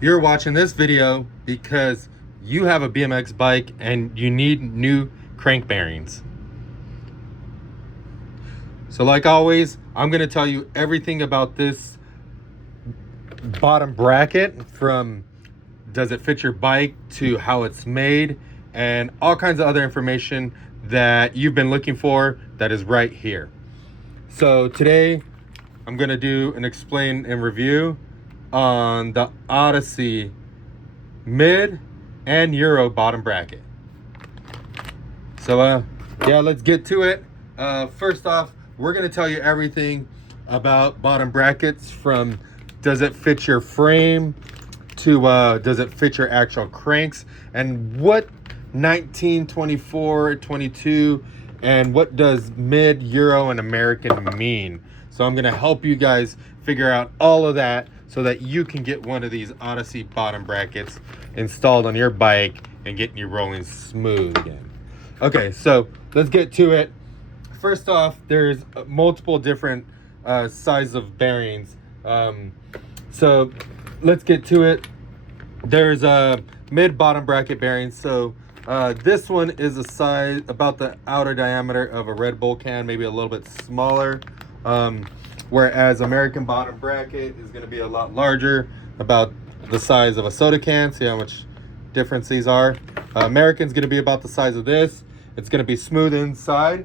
You're watching this video because you have a BMX bike and you need new crank bearings. So like always, I'm going to tell you everything about this bottom bracket, from does it fit your bike to how it's made, and all kinds of other information that you've been looking for that is right here. So today I'm going to do an explain and review on the Odyssey Mid and Euro bottom bracket. So yeah, let's get to it. First off, we're going to tell you everything about bottom brackets, from does it fit your frame to does it fit your actual cranks, and what 19, 24, 22, and what does mid, Euro, and American mean. So I'm going to help you guys figure out all of that so that you can get one of these Odyssey bottom brackets installed on your bike and getting you rolling smooth again. Okay, so let's get to it. First off, there's multiple different sizes of bearings. So let's get to it. There's a mid bottom bracket bearing. So this one is a size about the outer diameter of a Red Bull can, maybe a little bit smaller. Whereas American bottom bracket is going to be a lot larger, about the size of a soda can. See how much difference these are. American's going to be about the size of this. It's going to be smooth inside,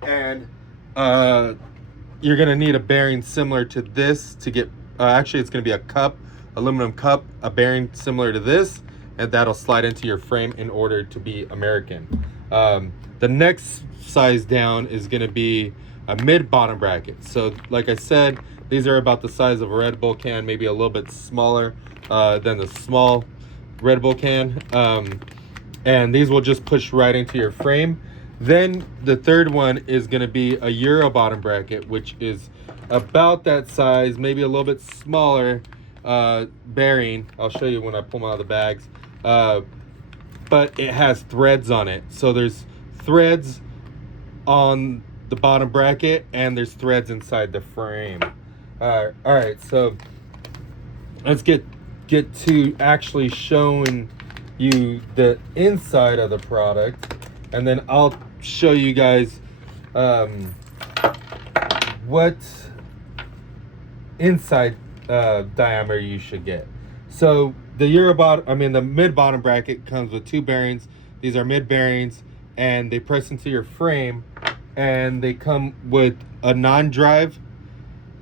and you're going to need a bearing similar to this to get, actually it's going to be a cup, aluminum cup, a bearing similar to this, and that'll slide into your frame in order to be American. The next size down is going to be a mid bottom bracket. So like I said, these are about the size of a Red Bull can, maybe a little bit smaller than the small Red Bull can, and these will just push right into your frame. Then the third one is going to be a Euro bottom bracket, which is about that size, maybe a little bit smaller bearing. I'll show you when I pull them out of the bags, but it has threads on it. So there's threads on the bottom bracket and there's threads inside the frame. All right, so let's get to actually showing you the inside of the product, and then I'll show you guys what inside diameter you should get. So the the mid bottom bracket comes with two bearings. These are mid bearings, and they press into your frame, and they come with a non-drive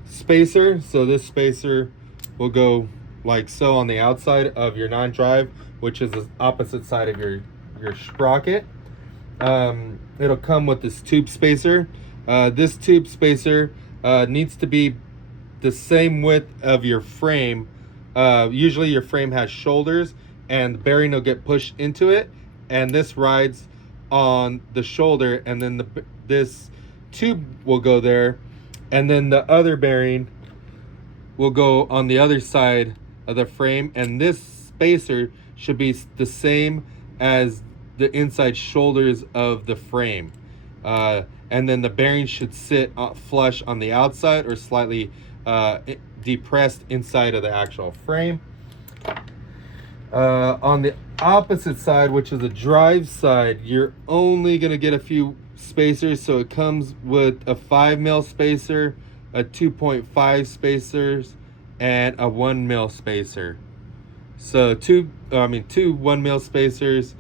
spacer. So this spacer will go like so on the outside of your non-drive, which is the opposite side of your sprocket. It'll come with this tube spacer. This tube spacer needs to be the same width of your frame. Usually your frame has shoulders, and the bearing will get pushed into it, and this rides on the shoulder, and then this tube will go there, and then the other bearing will go on the other side of the frame, and this spacer should be the same as the inside shoulders of the frame, and then the bearing should sit flush on the outside or slightly depressed inside of the actual frame. On the opposite side, which is the drive side, you're only going to get a few spacers. So it comes with a 5 mil spacer, a 2.5 spacers, and a 1 mil spacer. So two 1 mil spacers,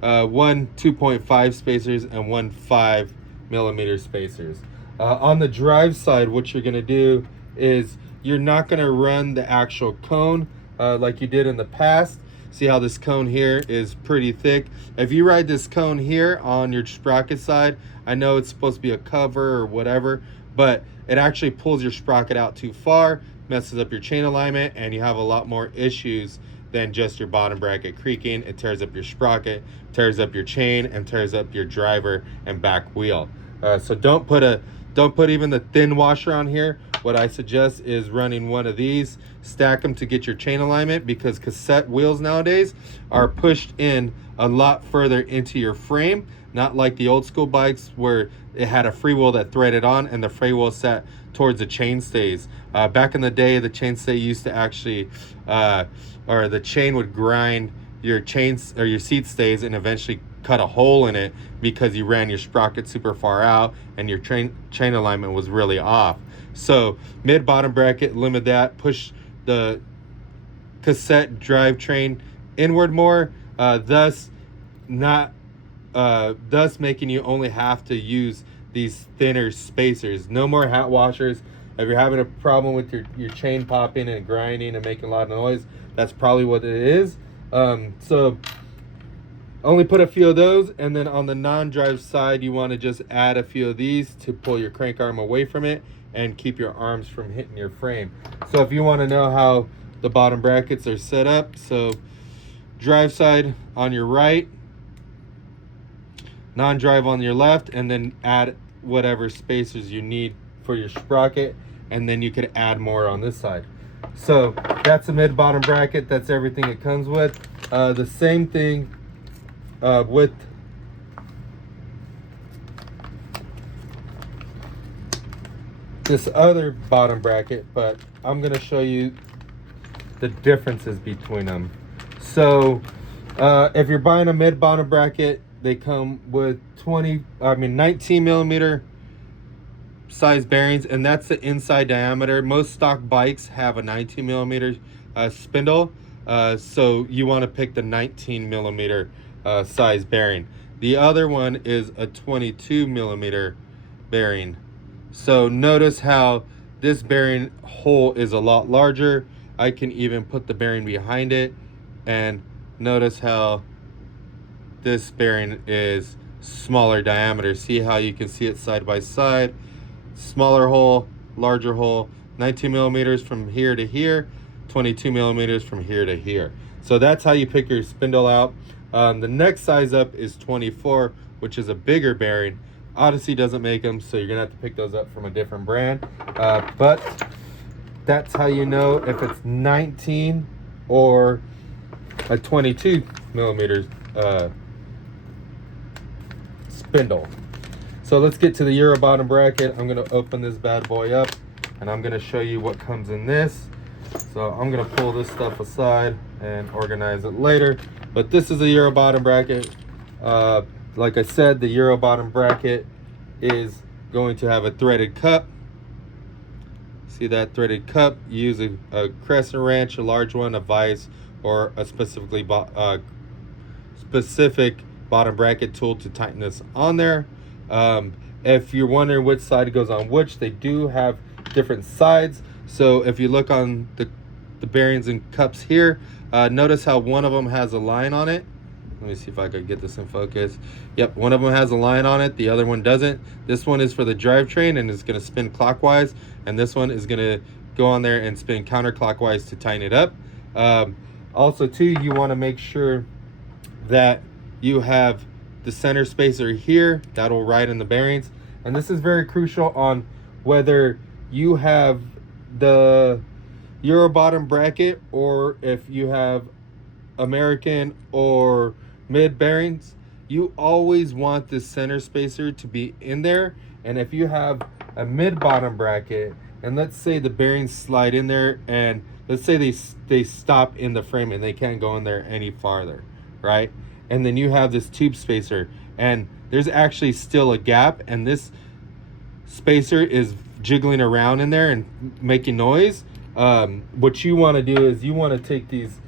one 2.5 spacers, and one 5 millimeter spacers. On the drive side, what you're going to do is you're not going to run the actual cone like you did in the past. See how this cone here is pretty thick. If you ride this cone here on your sprocket side, I know it's supposed to be a cover or whatever, but it actually pulls your sprocket out too far, messes up your chain alignment, and you have a lot more issues than just your bottom bracket creaking. It tears up your sprocket, tears up your chain, and tears up your driver and back wheel. So don't put even the thin washer on here. what I suggest is running one of these, stack them to get your chain alignment, because cassette wheels nowadays are pushed in a lot further into your frame, not like the old school bikes where it had a freewheel that threaded on and the freewheel sat towards the chainstays. Back in the day, the chainstay used to actually, or the chain would grind your chains or your seat stays and eventually cut a hole in it because you ran your sprocket super far out and your chain alignment was really off. So mid bottom bracket, limit that, push the cassette drivetrain inward more, thus making you only have to use these thinner spacers. No more hat washers. If you're having a problem with your chain popping and grinding and making a lot of noise, that's probably what it is. So only put a few of those, and then on the non-drive side, you want to just add a few of these to pull your crank arm away from it and keep your arms from hitting your frame. So if you want to know how the bottom brackets are set up, so drive side on your right, non-drive on your left, and then add whatever spacers you need for your sprocket, and then you could add more on this side. So that's a mid bottom bracket. That's everything it comes with. The same thing with this other bottom bracket, but I'm going to show you the differences between them. So if you're buying a mid bottom bracket, they come with 19 millimeter size bearings, and that's the inside diameter. Most stock bikes have a 19 millimeter spindle, so you want to pick the 19 millimeter size bearing. The other one is a 22 millimeter bearing. So notice how this bearing hole is a lot larger. I can even put the bearing behind it, and notice how this bearing is smaller diameter. See how you can see it side by side. Smaller hole, larger hole, 19 millimeters from here to here, 22 millimeters from here to here. So that's how you pick your spindle out. The next size up is 24, which is a bigger bearing. Odyssey doesn't make them, so you're gonna have to pick those up from a different brand. But that's how you know if it's 19 or a 22 millimeters spindle. So let's get to the Euro bottom bracket. I'm gonna open this bad boy up and I'm gonna show you what comes in this. So I'm gonna pull this stuff aside and organize it later. But this is a Euro bottom bracket. Like I said, the Euro bottom bracket is going to have a threaded cup. See that threaded cup? You use a crescent wrench, a large one, a vise, or a specific bottom bracket tool to tighten this on there. If you're wondering which side goes on which, they do have different sides. So if you look on the bearings and cups here, notice how one of them has a line on it. Let me see if I could get this in focus. Yep, one of them has a line on it, the other one doesn't. This one is for the drivetrain and it's gonna spin clockwise, and this one is gonna go on there and spin counterclockwise to tighten it up. Also too, you wanna make sure that you have the center spacer here. That'll ride in the bearings. And this is very crucial on whether you have the Euro bottom bracket or if you have American or mid bearings. You always want this center spacer to be in there. And if you have a mid bottom bracket, and let's say the bearings slide in there, and let's say they stop in the frame and they can't go in there any farther, right? And then you have this tube spacer and there's actually still a gap, and this spacer is jiggling around in there and making noise. What you want to do is you want to take these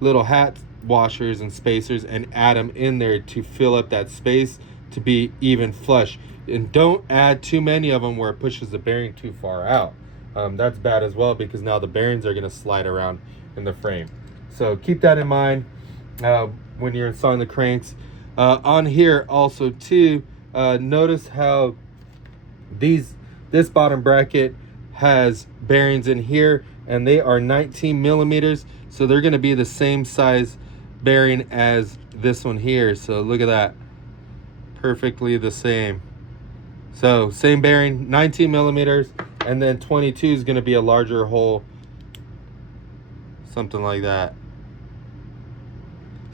little hat washers and spacers and add them in there to fill up that space to be even flush. And don't add too many of them where it pushes the bearing too far out. That's bad as well, because now the bearings are going to slide around in the frame. So keep that in mind when you're installing the cranks. On here also too, notice how this bottom bracket has bearings in here, and they are 19 millimeters, so they're going to be the same size bearing as this one here. So look at that, perfectly the same. So same bearing, 19 millimeters, and then 22 is going to be a larger hole, something like that.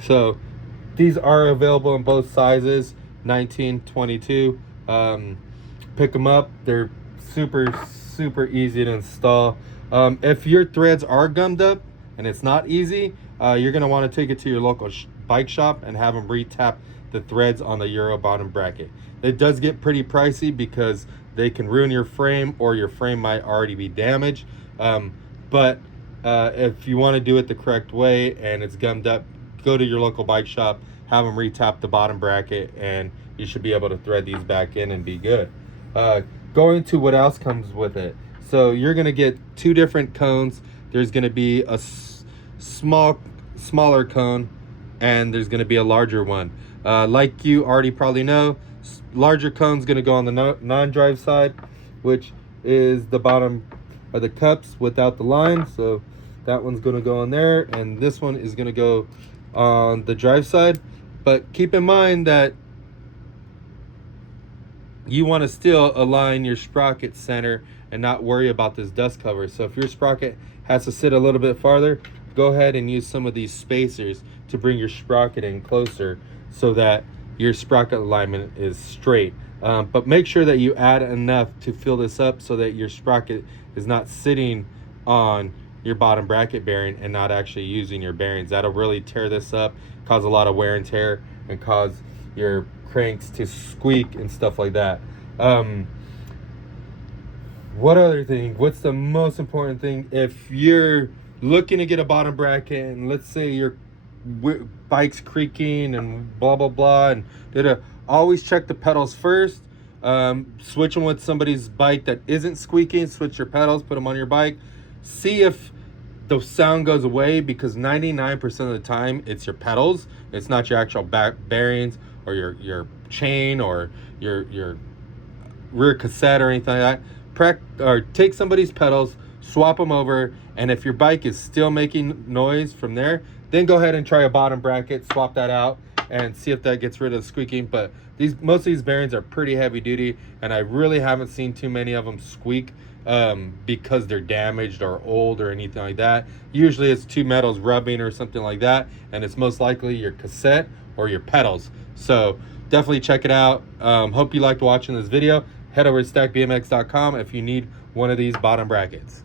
So these are available in both sizes, 19, 22. Pick them up. They're super easy to install. If your threads are gummed up and it's not easy, you're going to want to take it to your local bike shop and have them re-tap the threads on the Euro bottom bracket. It does get pretty pricey because they can ruin your frame, or your frame might already be damaged. But if you want to do it the correct way and it's gummed up, go to your local bike shop, have them re-tap the bottom bracket, and you should be able to thread these back in and be good. Going to what else comes with it. So you're going to get two different cones. There's going to be a smaller cone, and there's going to be a larger one. Like you already probably know, larger cone's going to go on the non-drive side, which is the bottom of the cups without the line. So that one's going to go on there, and this one is going to go on the drive side. But keep in mind that you want to still align your sprocket center and not worry about this dust cover. So if your sprocket has to sit a little bit farther, go ahead and use some of these spacers to bring your sprocket in closer so that your sprocket alignment is straight. But make sure that you add enough to fill this up so that your sprocket is not sitting on your bottom bracket bearing and not actually using your bearings. That'll really tear this up, cause a lot of wear and tear, and cause your cranks to squeak and stuff like that. What other thing? What's the most important thing? If you're looking to get a bottom bracket, and let's say your bike's creaking and blah blah blah, and always check the pedals first. Switch them with somebody's bike that isn't squeaking. Switch your pedals, put them on your bike. See if the sound goes away, because 99% of the time it's your pedals. It's not your actual back bearings or your chain or your rear cassette or anything like that. Or take somebody's pedals, swap them over, and if your bike is still making noise from there, then go ahead and try a bottom bracket, swap that out, and see if that gets rid of the squeaking. But most of these bearings are pretty heavy duty, and I really haven't seen too many of them squeak because they're damaged or old or anything like that. Usually it's two metals rubbing or something like that, and it's most likely your cassette or your pedals. So definitely check it out. Hope you liked watching this video. Head over to stackbmx.com if you need one of these bottom brackets.